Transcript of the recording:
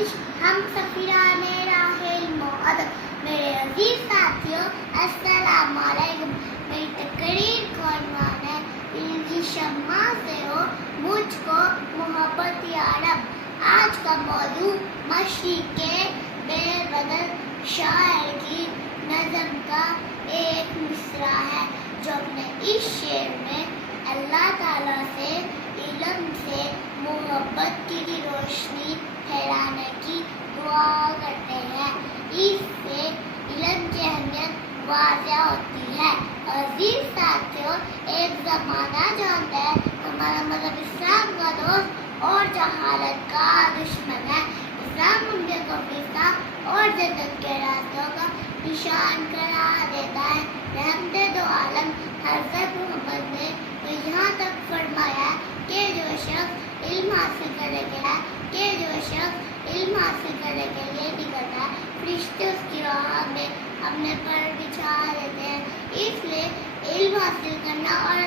نمائش ہم سفیران راہ علم و ادب. میرے عزیز ساتھیوں السلام علیکم. میری تقریر کا عنوان ہے علم کی شمع سے ہو مجھ کو محبت یا رب. آج کا موضوع مشرق کے بے بدل شاعر کی نظم کا ایک مصرع ہے جو اپنے اس شعر میں اللہ تعالیٰ سے علم سے محبت کی روشنی پھیلانے کی دعا کرتے ہیں. اس سے علم کی اہمیت واضح ہوتی ہے. عزیز ساتھیوں ایک زمانہ جانتا ہے ہمارا مذہب اسلام کا دوست اور جہالت کا دشمن ہے. اسلام ان کے کفر اور جنت کے راستوں کا نشان قرار دیتا ہے. رحمت دو عالم حضرت محمد نے تو یہاں تک فرمایا کہ جو شخص علم حاصل کرنے کے لیے نکلتا ہے فرشتے اس کی راہ میں اپنے پر بچھا دیتے ہیں. اس لیے علم حاصل کرنا اور